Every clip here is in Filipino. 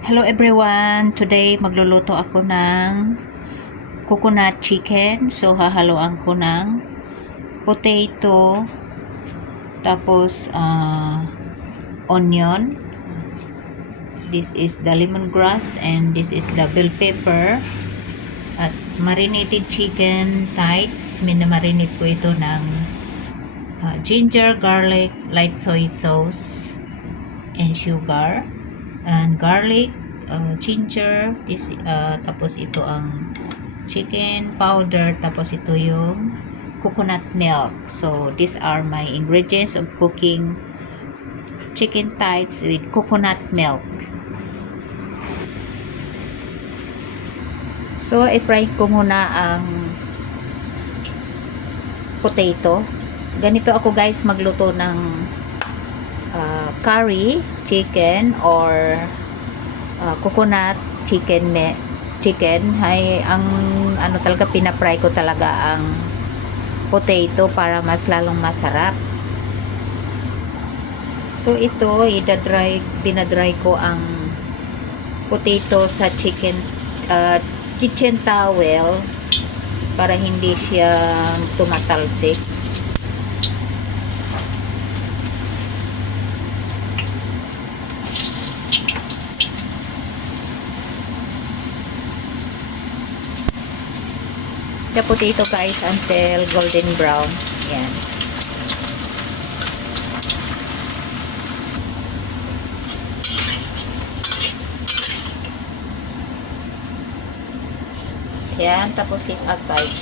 Hello everyone! Today magluluto ako ng coconut chicken. So hahaluan ko ng potato, tapos onion. This is the lemongrass and this is the bell pepper. At marinated chicken thighs. Minamarinate ko ito ng ginger, garlic, light soy sauce, and sugar. And garlic, ginger, this, tapos ito ang chicken powder, tapos ito yung coconut milk. So these are my ingredients of cooking chicken thighs with coconut milk. So i-fry ko muna ang potato. Ganito ako guys magluto ng curry chicken or coconut chicken ay ang ano talaga, pinapry ko talaga ang potato para mas lalong masarap. So ito dinadry ko ang potato sa kitchen towel para hindi siya tumatalsik. The potato guys until golden brown. Yan. Yan, tapos it aside.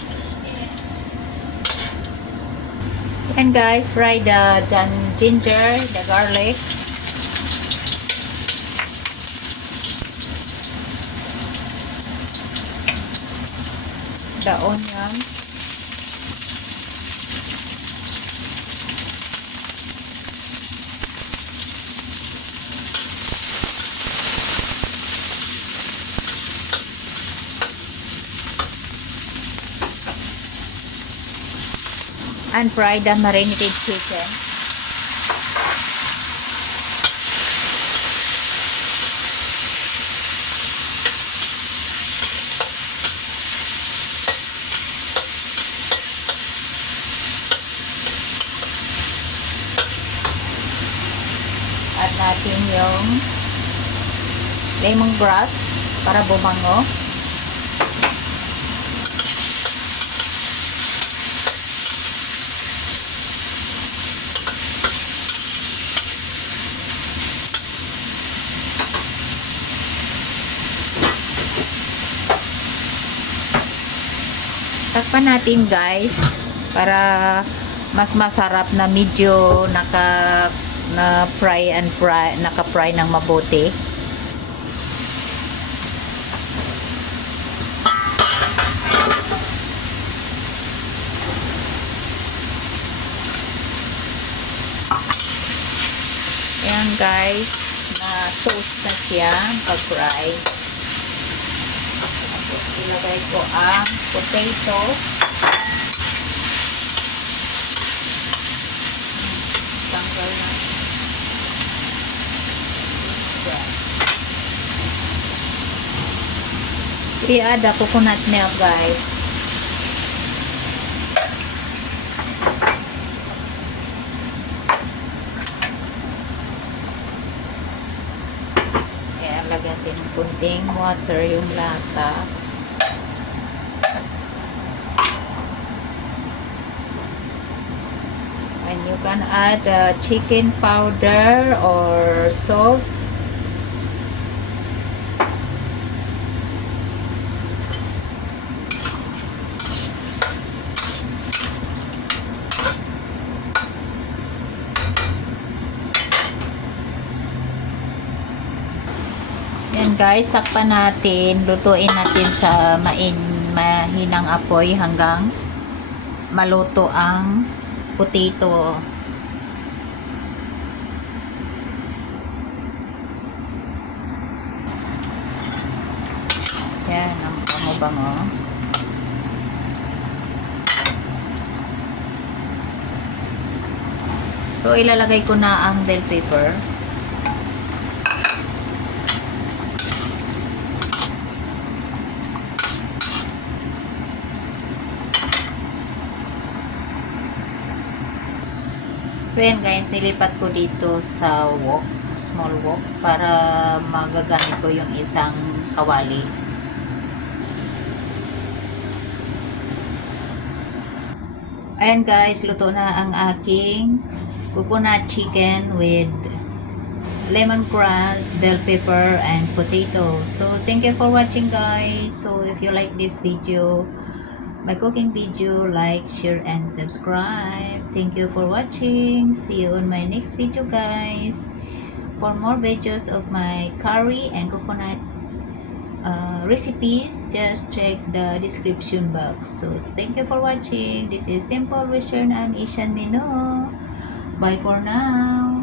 Yan guys, fry the ginger, the garlic. The onion, and fry the marinated chicken. At natin yung lemongrass para bumango. Takpan natin guys para mas masarap na medyo naka-fry ng mabuti. Ayan guys, na-toast na siya pag-fry. Tapos ilagay ko ang potato. Tanggal na. I-add the coconut milk guys. Ayan, lagyan din ng kunting water yung lasa. And you can add chicken powder or salt. Yan guys, takpan natin, lutuin natin sa mahinang apoy hanggang maluto ang potato. Yan, ang bango-bango. So ilalagay ko na ang bell pepper. So yan guys, nilipat ko dito sa wok, small wok, para magagamit ko yung isang kawali. Ayan guys, luto na ang aking coconut chicken with lemongrass, bell pepper, and potato. So thank you for watching guys. So if you like this video, my cooking video, like, share, and subscribe. Thank you for watching. See you on my next video guys. For more videos of my curry and coconut recipes, just check the description box. So thank you for watching. This is Simple Western and Asian Menu. Bye for now.